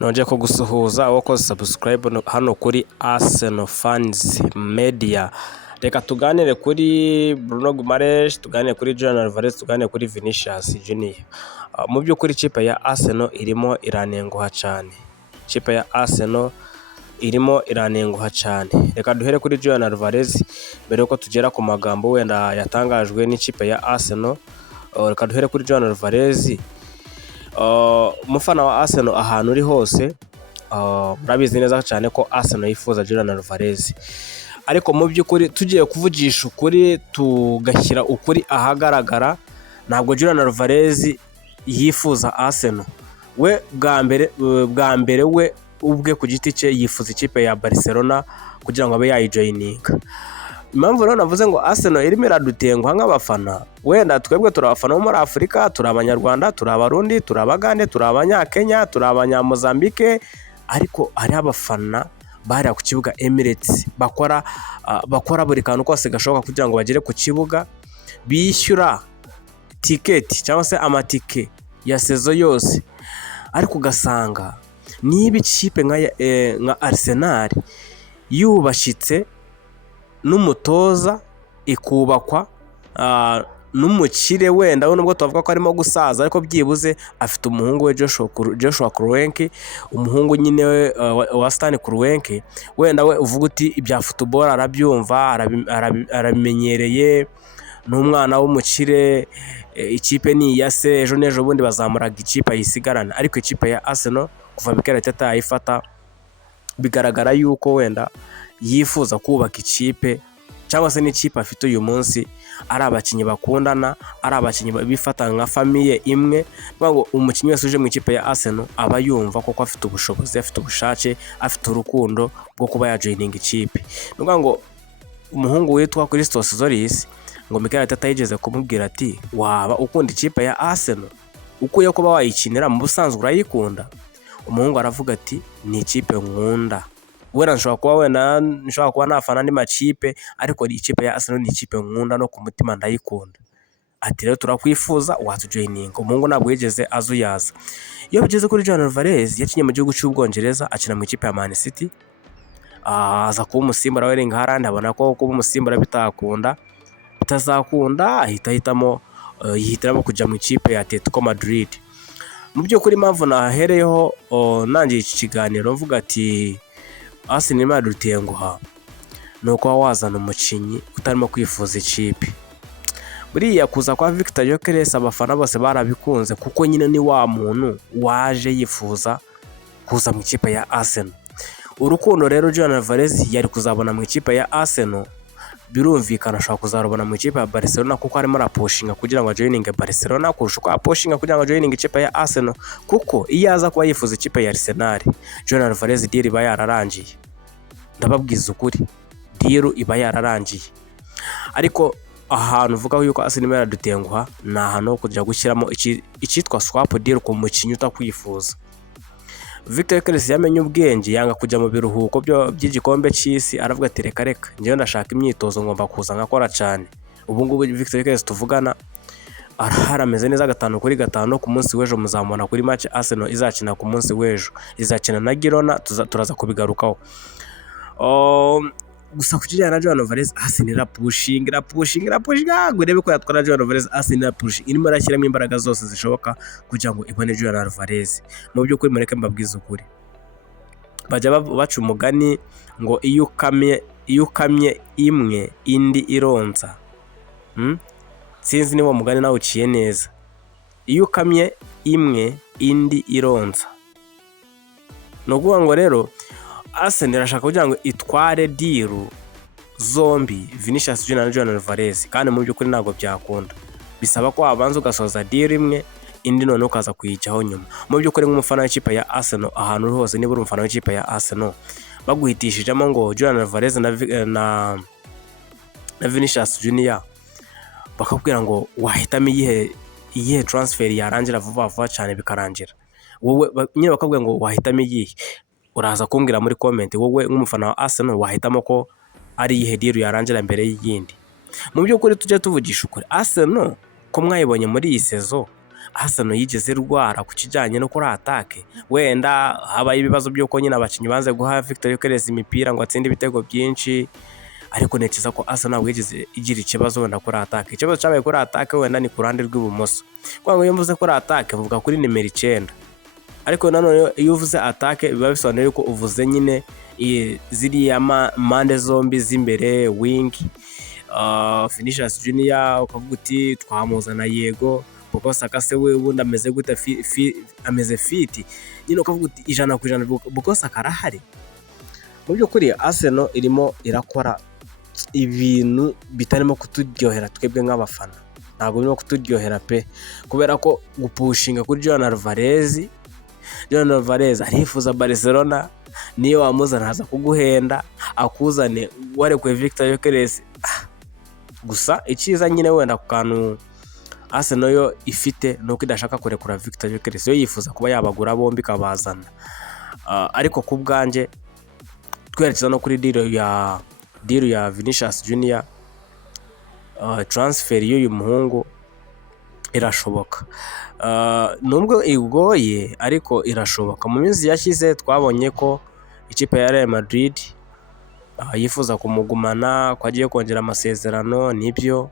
nongeye ko gusuhuza wakoze subscribe hano kuri Arsenal Fans Media. Reka tuganire kuri Bruno Guimaraes, tuganire kuri Julian Alvarez, tuganire kuri Vinicius Junior. Mu by'ukuri ikipe ya Arsenal irimo iranenguha cyane. Ikipe ya Arsenal irimo iranenguha cyane. Reka duhere kuri Julian Alvarez mbere yuko tugera ku magambo wenda yatangajwe n'ikipe ya Arsenal. Reka duhere kuri Julian Alvarez. Umufana wa Arsenal ahantu uri hose murabizi neza cyane ko Arsenal yifuza Julian Alvarez, ariko mu by'ukuri tugiye kuvugisha ukuri tugashyira ukuri ahagaragara, ntabwo Julian Alvarez yifuza Arsenal. We bwa mbere we ubwe ku giti cye yifuza ikipe ya Barcelona kugira ngo abe yayijoyininga. Impamvu rero navuze ngo Arsenal irimo iradutenguha nk'abafana, wenda twebwe turi abafana bo muri Afurika, turi Abanyarwanda, turi Abarundi, turi Abagande, turi Abanyakenya, turi Abanyamozambike, ariko hari abafana bari ku kibuga Emirates bakora buri kantu kose gashoboka kugira ngo bagere ku kibuga, bishyura tiketi cyangwa se amatike ya sezo yose, ariko ugasanga niba ikipe nka Arsenal yubashitse n'umutoza ikubakwa n'umukire, wenda nubwo tuvuga ko arimo gusaza, ariko byibuze afite umuhungu we Joshua Kroenke, umuhungu nyine wa Stan Kroenke, wenda we uvuga uti ibya football arabyumva, arabimenyereye, n'umwana w'umukire, ikipe ni iyase, ejo n'ejo bundi bazamuraga ikipe ayisigarana. Ariko ikipe ya Arsenal kuva Mikel Arteta yayifata bigaragara yuko wenda yifuza kubaka ikipe, cyangwa se n'ikipe afite uyu munsi ari abakinnyi bakundana, ari abakinnyi bifata nka famiye imwe. Ngo umukinnyi wese uje mu ikipe ya Arsenal aba yumva koko afite ubushobozi, afite ubushake, afite urukundo rwo kuba yajoyininga ikipe. Ngo umuhungu witwa Christos Zoris, ngo Mikel Arteta yigeze kumubwira ati waba ukunda ikipe ya Arsenal, ukuye kuba wayikinira mu busanzwe urayikunda? Umuhungu aravuga ati ni ikipe nkunda, wenda nshobora kuba nafana andi makipe, ariko ikipe ya Arsenal ni ikipe nkunda no ku mutima ndayikunda. Ati rero turakwifuza watujoyininga. Umuhungu ntabwo yigeze azuyaza. Iyo bigeze kuri Julian Alvarez, yakinye mu gihugu cy'Ubwongereza, akina mu ikipe ya Man City, aza kuba umusimbura wa Erling Haaland, abona ko kuba umusimbura bitazakunda, yihitiramo kujya mu ikipe ya Atletico Madrid. Mu by'ukuri impamvu nahereyeho nangiye iki kiganiro mvuga ati Arsenal irimo iradutenguha, ni uko wazana umukinnyi utarimo kwifuza ikipe. Buriya kuza kwa Victor Gyökeres abafana bose barabikunze, kuko nyine ni wa muntu waje yifuza kuza mu ikipe ya Arsenal. Urukundo rero Julian Alvarez yari kuzabona mu ikipe ya Arsenal, birumvikana ashobora kuzarubona mu ikipe ya Barcelona, kuko arimo arapushinga kugira ngo ajoyininge Barcelona kurusha uko apushinga kugira ngo ajoyininge ikipe ya Arsenal. Kuko iyo aza kuba yifuza ikipe ya Arsenal, Julian Alvarez deal iba yararangiye. Ndababwiza ukuri, deal iba yararangiye. Ariko ahantu uvuga yuko Arsenal yaradutenguha ni ahantu ho kujya gushyiramo icyitwa swap deal ku mukinnyi utakwifuza. Victor Gyökeres yamenye ubwenge, yanga kujya mu biruhuko by'igikombe cy'isi, aravuga ati reka njyewe ndashaka imyitozo, ngomba kuza nkakora cyane. Ubu ngubu Victor Gyökeres tuvugana arameze neza 5-5. Ku munsi w'ejo muzamubona kuri match Arsenal izakina ku munsi w'ejo, izakina na Girona, turaza kubigarukaho. Gusa kujyana na Julian Alvarez, Arsenal irapushinga ngo irebe ko yatwara Julian Alvarez. Arsenal irapushinga, irimo irashyiramo imbaraga zose zishoboka kugira ngo ibone Julian Alvarez. Mu by'ukuri mureke mbabwiza ukuri, bajya baca umugani ngo iyo ukamye imwe indi ironsa. Sinzi niba umugani nawe uciye neza. Iyo ukamye imwe indi ironsa, ni ukuvuga ngo rero Arsenal irashaka kugira ngo itware deal zombi, Vinicius Junior na Julian Alvarez, kandi mu by'ukuri ntabwo byakunda. Bisaba ko wabanza ugasoza deal imwe, indi none ukaza kuyijyaho nyuma. Mu by'ukuri nk'umufana w'ikipe ya Arsenal ahantu uri hose, niba uri umufana w'ikipe ya Arsenal baguhitishijemo ngo Julian Alvarez na Vinicius Junior, bakabwira ngo wahitamo iyihe transfer yarangira vuba cyane bikarangira, wowe nyine bakabwira ngo wahitamo iyihe, uraza kumbwira muri comment wowe nk'umufana wa Arsenal wahitamo ko ari iyihe deal yarangira mbere y'iyindi. Mu by'ukuri tujye tuvugisha ukuri, Arsenal ko mwayibonye muri iyi sezo Arsenal yigeze rwara ku kijyanye no kuri atake, wenda habaye ibibazo by'uko nyine abakinnyi banze guha Victor Gyokeres imipira ngo atsinde ibitego byinshi, ariko ntekereza ko Arsenal ntabwo yigeze igira ikibazo wenda kuri atake. Ikibazo cyabaye kuri atake wenda ni ku ruhande rw'ibumoso, kuko ngo iyo mvuze kuri atake mvuga kuri nimero 9, ariko nanone iyo uvuze atake biba bisobanuye yuko uvuze nyine ziriya mpande zombi z'imbere, wing, Vinicius Junior, ukavuga uti twamuzana yego, Bukayo Saka se we ubundi ameze gute, ameze fiti nyine, ukavuga uti 100% Bukayo Saka arahari. Mu by'ukuri Arsenal irimo irakora ibintu bitarimo kuturyohera twebwe nk'abafana, ntabwo birimo kuturyohera pe, kubera ko gupushinga kuri Julian Alvarez arifuza Barcelona, niyo wamuzana haza kuguhenda akuzane warekuye Victor Gyokeres. Gusa icyiza nyine wenda ku kantu Arsenal yo ifite nuko idashaka kurekura Victor Gyokeres, yo yifuza kuba yabagura bombi kabazana, ariko ku bwanjye twerekeza no kuri deal ya Vinicius Junior, transfer y'uyu muhungu irashoboka, nubwo igoye ariko irashoboka. Mu minsi yashyize twabonye ko ikipe ya Real Madrid yifuza kumugumana, ko agiye kongera amasezerano, nibyo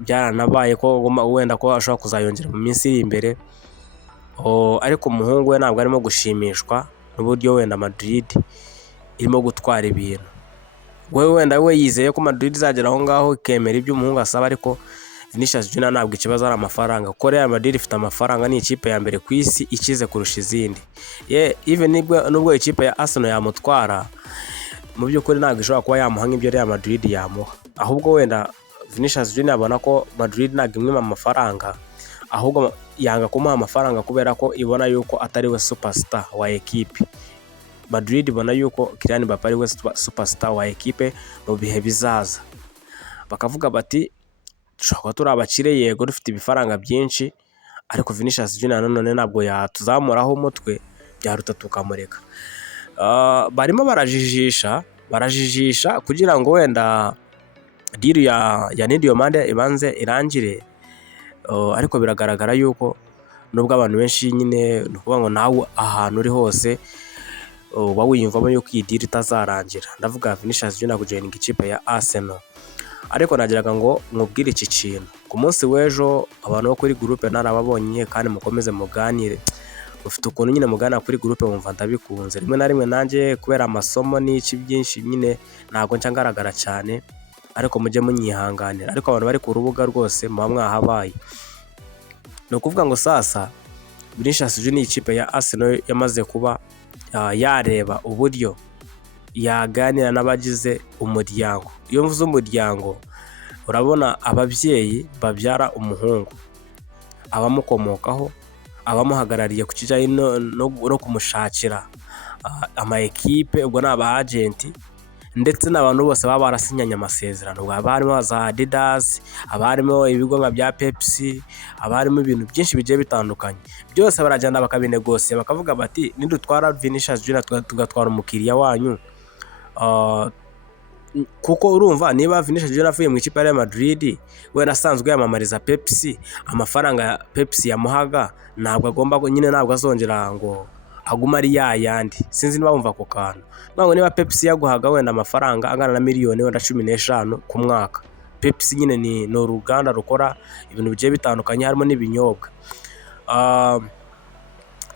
byaranabaye ko wenda ko ashobora kuzayongera mu minsi iri imbere, ariko umuhungu we ntabwo arimo gushimishwa n'uburyo wenda Madrid irimo gutwara ibintu. Wenda we yizeye ko Madrid izagera aho ngaho ikemera ibyo umuhungu asaba, ariko Vinicius Junior ntabwo ikibazo ari amafaranga, kuko Real Madrid ifite amafaranga, ni ikipe ya mbere ku isi ikize kurusha izindi. Even nubwo ikipe ya Arsenal yamutwara, mu by'ukuri ntabwo ishobora kuba yamuha nk'ibyo Real Madrid yamuha, ahubwo wenda Vinicius Junior abona ko Madrid ntabwo imwima amafaranga, ahubwo yanga kumuha amafaranga kubera ko ibona yuko atari we superstar wa ekipe. Madrid ibona yuko Kylian Mbappé ari we superstar wa ekipe mu bihe bizaza, bakavuga bati dushobora turi abakire yego dufite ibifaranga byinshi, ariko Vinicius Junior nanone ntabwo yatuzamuraho umutwe byaruta tukamureka. Barimo barajijisha kugira ngo wenda deal ya Nidio Mande ibanze irangire, ariko biragaragara yuko nubwo abantu benshi nyine ni ukuvuga ngo nawe ahantu uri hose uba wiyumvamo yuko iyi deal itazarangira, ndavuga Vinicius Junior kujoininga ikipe ya Arsenal. Ariko nagiraga ngo mwubwire iki kintu ku munsi w'ejo, abantu bo kuri groupe narababonye kandi mukomeze muganire, ufite ukuntu nyine mugana kuri groupe wumva ndabikunze, rimwe na rimwe nanjye kubera amasomo n'iki byinshi nyine ntabwo nca ngaragara cyane, ariko mujye munyihanganira, ariko abantu bari ku rubuga rwose muba mwahabaye. Ni ukuvuga ngo sasa Vinicius Junior ikipe ya Arsenal yamaze kuba yareba uburyo yaganira n'abagize umuryango. Iyo mvuze umuryango, urabona ababyeyi babyara umuhungu, abamukomokaho, abamuhagarariye ku kijyanye no kumushakira ama ekipe, ubwo ni aba agenti, ndetse n'abantu bose baba barasinyanye amasezerano, haba harimo za Adidas, haba harimo ibigo nka bya Pepsi, haba harimo ibintu byinshi bigiye bitandukanye, byose barajyana bakabinegosiye, bakavuga bati nidutwara Vinicius Junior tugatwara umukiriya wanyu, kuko urumva niba Vinicius Junior avuye mu ikipe ya Real Madrid, we nasanzwe yamamariza Pepsi, amafaranga Pepsi yamuhaga ntabwo agomba nyine, ntabwo azongera ngo aguma ari yayandi. Sinzi niba wumva ako kantu, ntabwo niba Pepsi yaguhaga wenda amafaranga angana na miliyoni wenda 15 ku mwaka, Pepsi nyine ni uruganda rukora ibintu bigiye bitandukanye harimo n'ibinyobwa,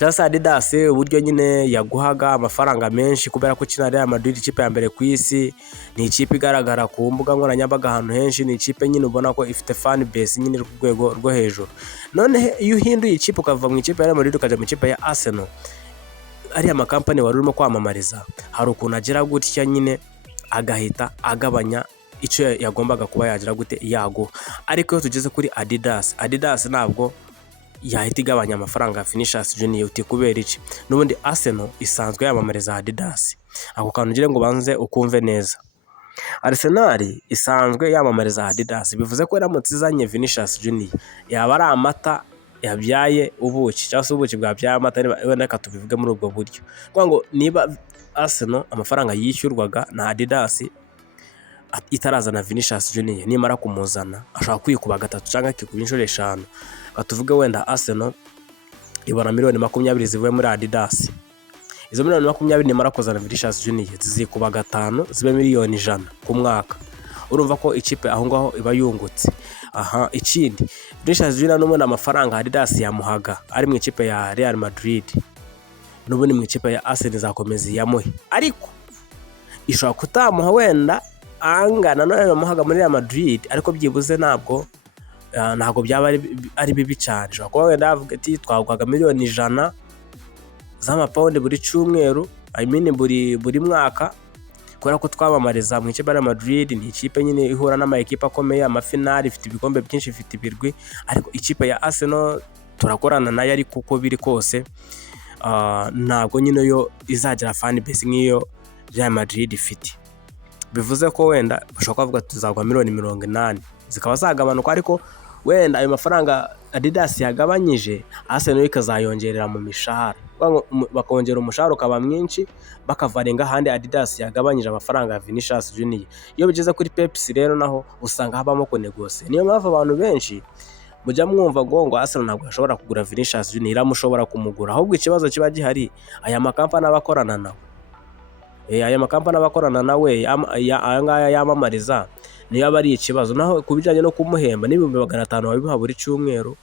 cyangwa Adidas uburyo nyine yaguhaga amafaranga menshi kubera ko kina Real Madrid ikipe ya mbere ku isi, ni ikipe igaragara ku mbuga nkoranyambaga ahantu henshi, ni ikipe nyine ubona ko ifite fan base nyine ku rwego rwo hejuru. None iyo uhinduye ikipe ukava mu ikipe ya Real Madrid ukajya mu ikipe ya Arsenal, ariya makampani wari urimo kwamamariza hari ukuntu agira gutya nyine agahita agabanya icyo yagombaga kuba yagira gute yago. Ariko iyo tugeze kuri Adidas ntabwo yahita igabanya amafaranga ya Vinicius Junior, uti kubera iki? N'ubundi Arsenal isanzwe yamamariza Adidas, ako kantu ngire ngo banze ukumve neza. Arsenal isanzwe yamamariza Adidas, bivuze ko iramutse izanye Vinicius Junior yaba ari amata yabyaye ubuki, cyangwa se ubuki bwabyaye amata, wenda reka tubivuge muri ubwo buryo. Kuko ngo niba Arsenal amafaranga yishyurwaga na Adidas itarazana Vinicius Junior, nimara kumuzana ashobora kwikuba 3 cyangwa akikuba inshuro 5, tuvuge wenda Arsenal ibona miliyoni 20 zivuye muri Adidas. Izo miliyoni 20 nimara kuzana Vinicius Junior zizikuba 5 zibe miliyoni 100 ku mwaka. Urumva ko ikipe aho ngaho iba yungutse. Ikindi Vinicius Junior n'ubundi amafaranga Adidas yamuhaga ari mu ikipe ya Real Madrid, n'ubundi mu ikipe ya Arsenal zakomeza yamuhe, ariko ishobora kutamuha wenda angana no yamuhaga muri Real Madrid, ariko byibuze ntabwo byaba ari bibi cyane. Ishobora kuba wenda avuga ati twaguhaga miliyoni 100 z'amapawundi buri cyumweru, buri mwaka, kubera ko twamamariza mu ikipe ya Madrid. Ni ikipe nyine ihura n'amakipe akomeye, amafinali, ifite ibikombe byinshi, ifite ibirwi, ariko ikipe ya Arsenal turakorana nayo, ariko uko biri kose ntabwo nyine yo izagira fan base nk'iyo Real Madrid ifite. Bivuze ko wenda bashobora kuvuga tuzagwa miliyoni 80 zikaba zagabanuka, ariko wenda ayo mafaranga Adidas yagabanyije Arsenal ikazayongerera mu mishahara, bakongera umushahara ukaba mwinshi, bakavarenga handi Adidas yagabanyije amafaranga ya Vinicius Junior. Iyo bigeze kuri Pepsi rero naho usanga habamo ko negose. Niyo mpamvu abantu benshi mujya mwumva ngo Arsenal ntabwo ashobora kugura Vinicius Junior, iramushobora kumugura, ahubwo ikibazo kiba gihari aya makampani abakorana nawe. Aya makampani abakorana nawe aya ngaya yamamariza niyo aba ari ikibazo. Naho kubijyanye no kumuhemba n'ibihumbi 500 wabimuha buri cyumweru,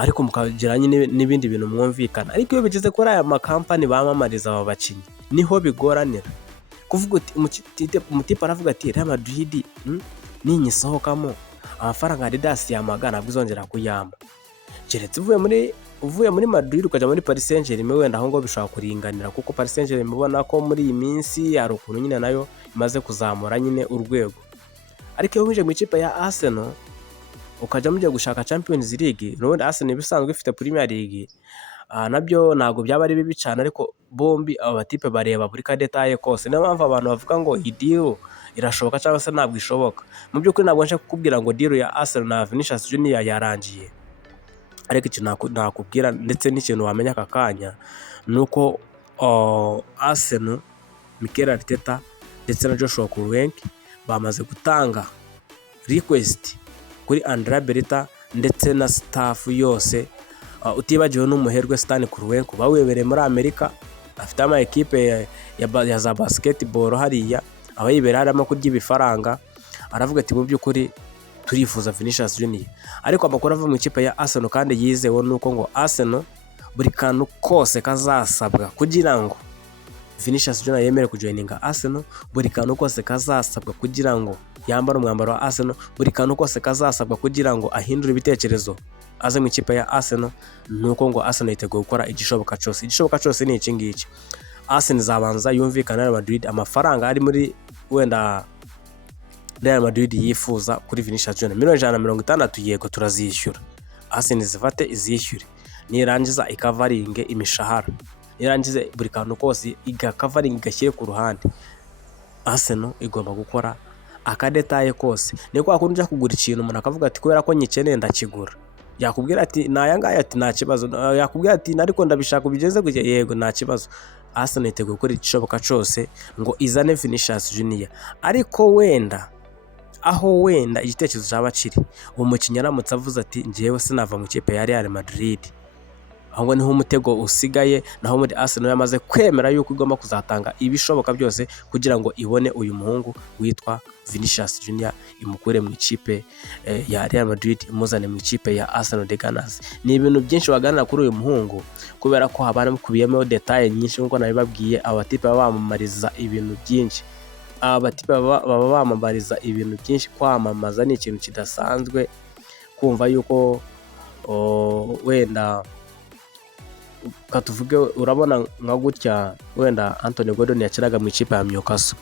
ariko mukagira n'ibindi bintu mwumvikana. Ariko iyo bigeze kuri aya makampani bamamariza aba bakinnyi niho bigoranira. Kuvuga uti umutipe aravuga ati Real Madrid ninyisohokamo amafaranga Adidas yamagana ntabwo izongera kuyamba, keretse uvuye muri Madrid ukajya muri Paris Saint-Germain, wenda aho ngo bishobora kuringanira, kuko Paris Saint-Germain ubona ko muri iyi minsi hari ukuntu nyine nayo imaze kuzamura nyine urwego. Ariko iyo winjiye mu ikipe ya Arsenal ukajya mujya gushaka Champions League, n'ubundi Arsenal ibisanzwe ifite Premier League, nabyo ntabwo byaba ari bibi cyane, ariko bombi aba batipe bareba buri ka detail kose. Niyo mpamvu abantu bavuga ngo iyi deal irashoboka cyangwa se ntabwo ishoboka. Mu by'ukuri ntabwo nshaka kukubwira ngo deal ya Arsenal na Vinicius Junior yarangiye, ariko ikintu nakubwira ndetse n'ikintu wamenya aka kanya nuko Arsenal, Mikel Arteta ndetse na Joshua Kroenke bamaze gutanga request kuri Andrea Berta ndetse na staff yose, utibagiwe n'umuherwe Stan Kroenke bawebereye muri Amerika, afite ama equipe ya za basketball hariya, abayibera harimo kurya ibifaranga. Aravuga ati mu by'ukuri turifuza Vinicius Junior, ariko amakuru ava mu ikipe ya Arsenal kandi yizewe nuko ngo Arsenal buri kantu kose kazasabwa kugira ngo Vinicius Junior yemere kujoininga Arsenal, buri kantu kose kazasabwa kugira ngo yambare umwambaro wa Arsenal, buri kantu kose kazasabwa kugira ngo ahindure ibitekerezo aze mu ikipe ya Arsenal, nuko ngo Arsenal yiteguye gukora igishoboka cyose. Igishoboka cyose ni iki ngiki: Arsenal zabanza yumvikana na Madrid amafaranga ari muri wenda Real Madrid yifuza kuri Vinicius Junior miliyoni 160, yego turazishyura. Arsenal zifate izishyure, nirangiza ikavaringe imishahara, nirangiza buri kantu kose igakavaringa igashyire ku ruhande. Arsenal igomba gukora akadetaye kose. Ni kwa kundi ujya kugura ikintu umuntu akavuga ati kubera ko nyikeneye ndakigura, yakubwira ati naya ngaya, ati nta kibazo, yakubwira ati nariko ndabishaka ubigeze gutya, yego nta kibazo. Arsenal iteguye gukora igishoboka cyose ngo izane Vinicius Junior, ariko wenda igitekerezo cyaba kiri umukinnyi aramutse avuze ati njyewe sinava mu kipe ya Real Madrid, ahubwo niho umutego usigaye. Naho muri Arsenal yamaze kwemera yuko igomba kuzatanga ibishoboka byose kugira ngo ibone uyu muhungu witwa Vinicius Junior, imukure mu ikipe ya Real Madrid, imuzane mu ikipe ya Arsenal de Gunners. Ni ibintu byinshi waganira kuri uyu muhungu, kubera ko habana kubiyemo detail nyinshi, nkuko nabibabwiye. Abatipe bamamariza ibintu byinshi, abatipe baba bamamariza ibintu byinshi. Kwamamaza ni ikintu kidasanzwe, kumva yuko wenda katuvuge urabona nka gutya, wenda Anthony Gordon yakiraga mu ikipe ya Newcastle,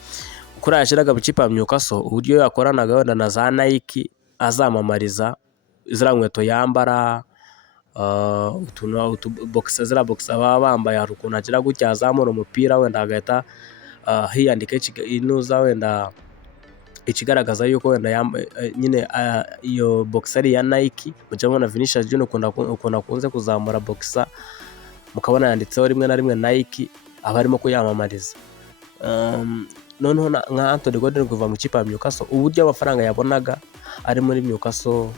kuri yakiraga mu ikipe ya Newcastle, uburyo yakoranaga wenda na za Nike azamamariza zira nkweto yambara, boxer zira boxer baba bambaye, hari ukuntu agira gutya azamura umupira wenda agahita hiyandika inuza wenda ikigaragaza yuko wenda nyine iyo boxer ya Nike. Mujya na Vinicius Junior ukunda kunze kuzamura boxer, mukabona yanditseho rimwe na rimwe Nike, aba arimo kuyamamariza. Noneho nka Anthony Gordon kuva mu kipe ya Newcastle, uburyo amafaranga yabonaga ari muri Newcastle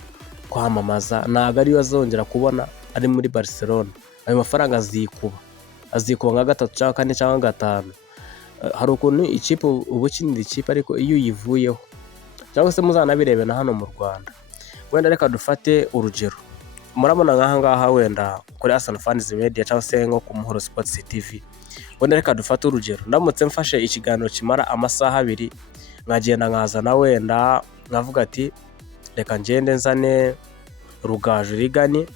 kwamamaza ntabwo ariyo azongera kubona ari muri Barcelona. Ayo mafaranga azikuba nka gatatu cyangwa kane cyangwa gatanu. Hari ukuntu ikipe uba ukinira ikipe ariko iyo uyivuyeho, cyangwa se muzanabirebe na hano mu Rwanda. Wenda reka dufate urugero, murabona nk'aha ngaha wenda kuri Arsenal Fans Media cyangwa se nko ku Muhoro Sports TV. Wenda reka dufate urugero, ndamutse mfashe ikiganiro kimara amasaha 2 nkagenda nkazana wenda nkavuga ati reka ngende nzane Rugaju Rigani,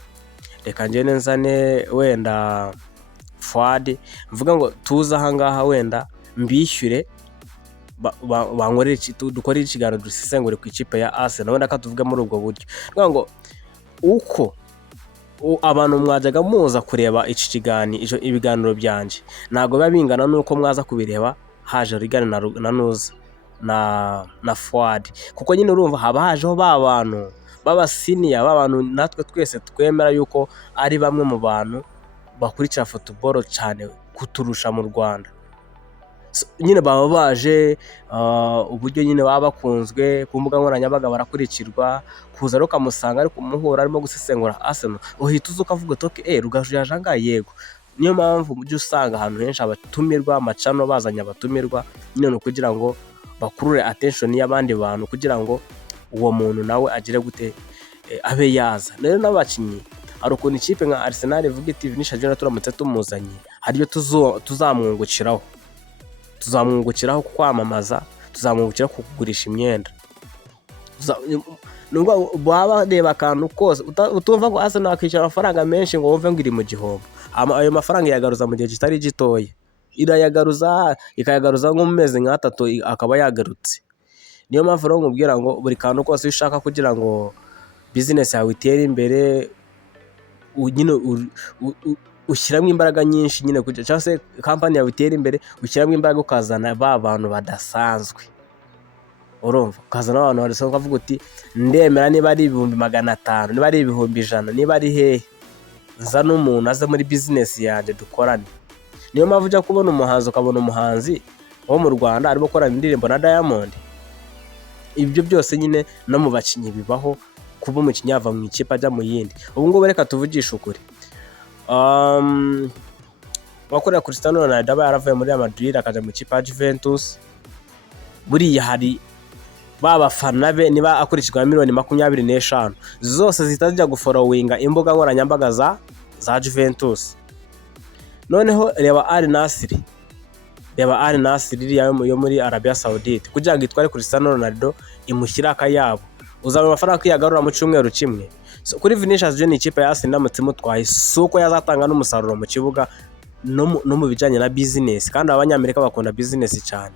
reka ngende nzane wenda Fuad, mvuga ngo tuza aha ngaha wenda mbishyure bankorera dukora ikiganiro dusesengure ku ikipe ya Arsenal. Wenda ka tuvuga muri ubwo buryo, mvuga ngo uko abantu mwajyaga muza kureba iki kiganiro, ibiganiro byanje ntabwo biba bingana nuko mwaza kubireba haje Rigani na Nuza na Fuad, kuko nyine urumva haba hajeho ba bantu baba senior, ba bantu natwe twese twemera yuko ari bamwe mu bantu bakurikira football cyane kuturusha mu Rwanda. Nyine baba baje uburyo nyine baba bakunzwe ku mbuga nkoranyambaga, barakurikirwa. Kuza rero ukamusanga ari kumuhura arimo gusesengura Arsenal, uhita uza ukavuga uti Rugaju yaje angahe. Yego, niyo mpamvu ujya usanga ahantu henshi abatumirwa amacano bazanye abatumirwa nyine ni ukugira ngo bakurure attention y'abandi bantu, kugira ngo uwo muntu nawe agire gute abe yaza. Rero n'abakinnyi hari ukuntu ikipe nka Arsenal ivuga iti Vinicius Junior turamutse tumuzanye hariyo tuzamwungukiraho kwamamaza, tuzamwungukira kugurisha imyenda. Nubwo baba bareba akantu kose utumva ko Arsenal akishyura amafaranga menshi ngo wumve ngo iri mu gihombo. Ayo mafaranga yagaruza mu gihe kitari gitoya, ikayagaruza nko mu mezi nka 3 akaba yagarutse. Niyo mpamvu rero nkubwira ngo buri kantu kose ushaka kugira ngo business yawe itere imbere, nyine ushyiramo imbaraga nyinshi nyine cyangwa se company yawe itere imbere, ushyiramo imbaraga ukazana ba bantu badasanzwe. Urumva, ukazana abantu badasanzwe ukavuga uti ndemera niba ari 500, niba ari 100, niba ari hehe nza n'umuntu aze muri business yanjye dukorane. Niyo mpamvu ujya kubona umuhanzi ukabona umuhanzi wo mu Rwanda arimo gukora indirimbo na Diamond. Ibyo byose nyine no mu bakinnyi bibaho, kuba umukinnyi yava mu ikipe ajya mu yindi. Ubu ngubu reka tuvugishe ukuri, wakorera Cristiano Ronaldo aba yaravuye muri Real Madrid akajya mu ikipe ya Juventus. Buriya hari babafana be niba akurikirwa miliyoni 25 zose zitajya gufollowinga imbuga nkoranyambaga za Juventus. Noneho reba Al Nassr yo muri Arabia Saudite, kugira ngo itware Cristiano Ronaldo imushyira akayabo, uzaba amafaranga kwiyagarura mu cyumweru kimwe. So kuri Vinicius Junior ikipe ya Arsenal ndamutse mutwaye suko yazatanga n'umusaruro mu kibuga no mu bijyanye na business. Kandi abanyamerika bakunda business cyane.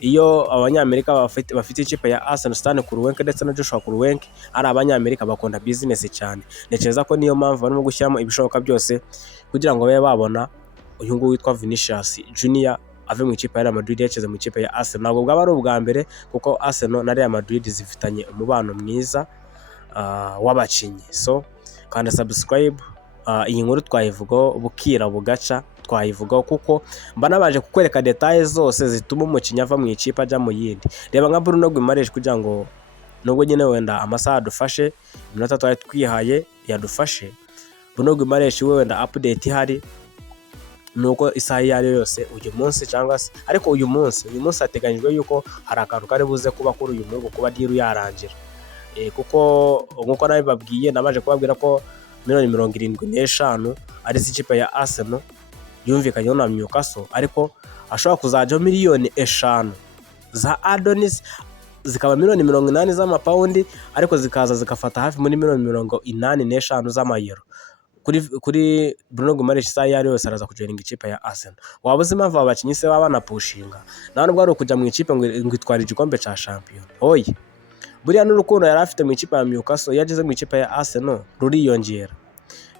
Iyo abanyamerika bafite ikipe ya Arsenal, Stan Kroenke ndetse na Joshua Kroenke ari abanyamerika bakunda business cyane. Ntekereza ko niyo mpamvu barimo gushyiramo ibishoboka byose kugira ngo babe babona uyu nguyu witwa Vinicius Junior ave mu ikipe ya Real Madrid yaceze mu ikipe ya Arsenal. Ntabwo bwaba ari ubwa mbere, kuko Arsenal na Real Madrid zifitanye umubano mwiza w'abakinnyi. So kandi subscribe, iyi nkuru twayivugaho bukira bugaca, twayivugaho kuko mba nabaje kukwereka details zose zituma umukinnyi ava mu ikipe ajya mu yindi. Reba nka Bruno Guimaraes, kugira ngo nubwo nyine wenda amasaha adufashe, iminota twari twihaye yadufashe, Bruno Guimaraes we wenda update ihari nuko isaha iyo ari yose uyu munsi cyangwa se ariko uyu munsi hateganyijwe yuko hari akantu kari buze kuba kuri uyu mungu kuba deal yarangira. Kuko nkuko nawe babwiye, nabaje kubabwira ko miliyoni 75 ari ikipe ya Arsenal yumvikanye na Newcastle, ariko ashobora kuzajyaho miliyoni 5 za Adonis, zikaba miliyoni 80 z'amapaundi, ariko zikaza zigafata hafi muri miliyoni 85 z'amayero. Kuri Bruno Guimaraes isaha yari yose araza kujoininga ikipe ya Arsenal. Waba uzi impamvu abakinnyi se baba banapushinga? Nta nubwo ari ukujya mu ikipe ngo itware igikombe cya champion. Oye, buriya n'urukundo yari afite mu ikipe ya Newcastle yageze mu ikipe ya Arsenal ruriyongera.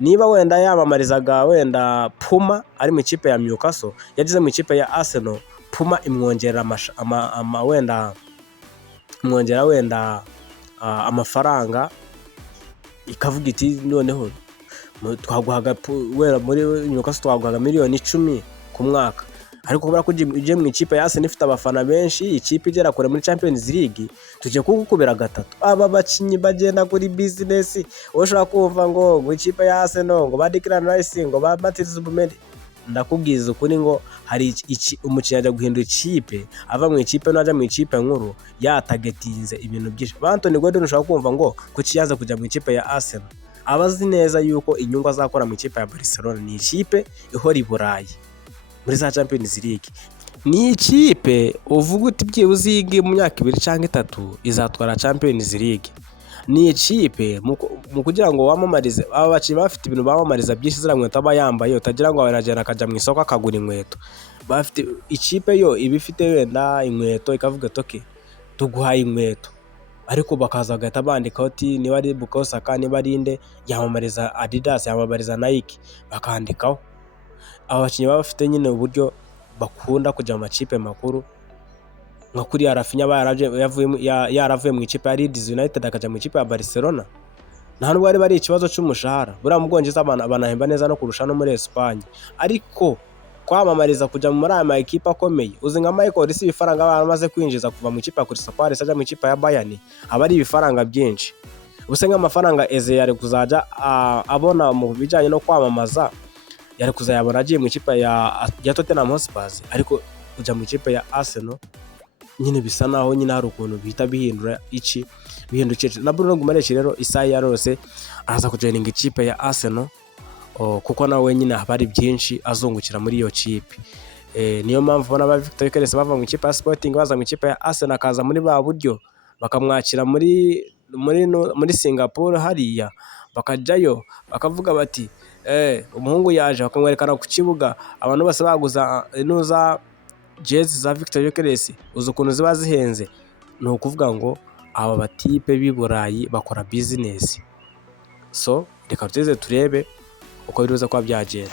Niba wenda yamamarizaga wenda Puma ari mu ikipe ya Newcastle, yageze mu ikipe ya Arsenal, Puma imwongerera wenda amafaranga, ikavuga iti noneho twaguhaga wera muri Newcastle twaguhaga miliyoni 10 ku mwaka, ariko kubera ko uje mu ikipe ya Arsenal ifite abafana benshi, ikipe igera kure muri Champions League, tujye kugukubira gatatu. Aba bakinyi bagenda kuri business, wowe ushobora kumva ngo ikipe ya Arsenal ngo ba Declan Rice ngo ba Matthijs Zubimendi, ndakubwiza ukuri ngo hari umukinnyi ajya guhindura ikipe, ava mu ikipe n'ajya mu ikipe nkuru yatagetinze ibintu byinshi. Anthony Gordon ushobora kumva ngo kuki yaza kujya mu ikipe ya Arsenal, abazi neza yuko inyungu azakora mu ikipe ya Barcelona ni ikipe ihora i Burayi muri za Champions League, ni ikipe uvuga uti byibuze iyi mu myaka 2 cyangwa 3 izatwara Champions League. Ni ikipe mu kugira ngo wamamarize, aba bakinnyi bafite ibintu bamamariza byinshi, zira nkweto aba yambaye utagira ngo aragenda akajya mu isoko akagura inkweto. Bafite ikipe yo iba ifite wenda inkweto ikavuga toke tuguhaye inkweto, ariko bakaza bagahita bandikaho ati niba ari Bukayo Saka, niba ari inde yamamariza Adidas, yamamariza Nike, bakandikaho. Aba bakinnyi baba bafite nyine uburyo bakunda kujya mu makipe makuru, nka kuri Rafinha yaravuye mu ikipe ya Leeds United akajya mu ikipe ya Barcelona. Nta nubwo bari ikibazo cy'umushahara, buriya mu Bwongereza banahemba neza no kurusha no muri Espagne, ariko kwamamariza kujya muri aya makipe akomeye, uzi nka Michael Olise ibifaranga baramaze kwinjiza kuva mu ikipe ya Crystal Palace ajya mu ikipe ya Bayern, aba ari ibifaranga byinshi. Ubuse nk'amafaranga Eze yari kuzajya abona mu bijyanye no kwamamaza, yari kuzayabona agiye mu ikipe ya Tottenham Hotspur, ariko kujya mu ikipe ya Arsenal nyine bisa naho nyine hari ukuntu bihita bihindukira. Na Bruno Guimaraes rero isaha yarose araza kujoininga ikipe ya Arsenal, kuko nawe nyine habari byinshi azungukira muri iyo kipe. Niyo mpamvu ubona ba Victor Gyokeres bava mu ikipe ya Sporting baza mu ikipe ya Arsenal, akaza muri ba buryo bakamwakira muri Singapore hariya, bakajyayo bakavuga bati umuhungu yaje, bakamwerekana ku kibuga, abantu bose baguza inuza jezi za Victor Gyokeres, uzi ukuntu ziba zihenze. Ni ukuvuga ngo aba batipe b'i Burayi bakora business. So reka tuteze turebe uko biruza kwa byagenda.